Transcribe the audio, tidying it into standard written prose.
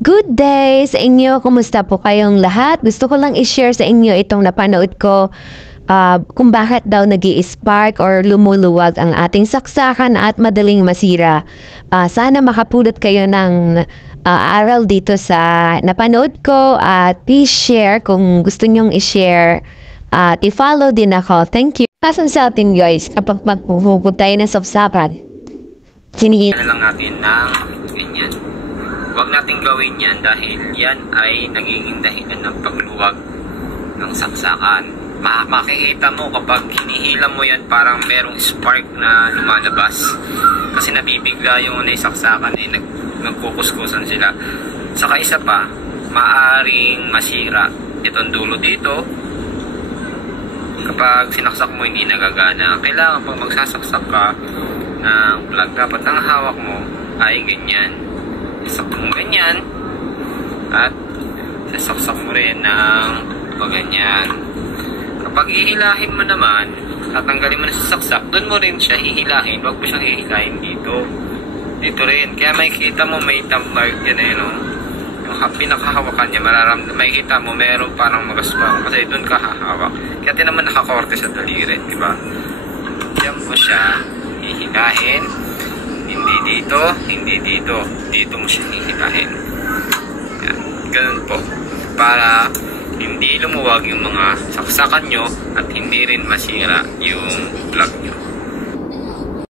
Good day sa inyo. Kumusta po kayong lahat? Gusto ko lang i-share sa inyo itong napanood ko kung bakit daw nag-i-spark or lumuluwag ang ating saksakan at madaling masira. Sana makapulot kayo ng aral dito sa napanood ko at please share kung gusto nyong i-share at i-follow din ako. Thank you. Kasan sa atin guys, kapag magpupunta tayo ng saksakan, na lang natin ng ganyan. Huwag natin gawin yan dahil yan ay nagiging dahilan ng pagluwag ng saksakan. Makikita mo kapag hinihila mo yan parang merong spark na lumalabas. Kasi nabibigla yung saksakan nagkukuskusan sila. Saka isa pa, maaring masira itong dulo dito. Kapag sinaksak mo hindi nagagana, kailangan pag magsasaksak ka ng plug, dapat ang hawak mo ay ganyan. Sasaksak mo ganyan at sasaksak mo rin ng ganyan. Kapag hihilahin mo naman, tatanggalin mo na sa saksak, doon mo rin siya hihilahin. Huwag mo siyang hihilahin dito. Dito rin. Kaya makikita mo may thumb mark yan yung pinakahawakan niya, makikita mo meron parang magaspang kasi doon ka hahawak. Kaya din naman nakakorte sa daliri, diba? Diyan mo siya hihilahin. Hindi dito, hindi dito. Dito mo siya hihilahin. Yan. Ganun po. Para hindi lumuwag yung mga saksakan nyo at hindi rin masira yung plug nyo.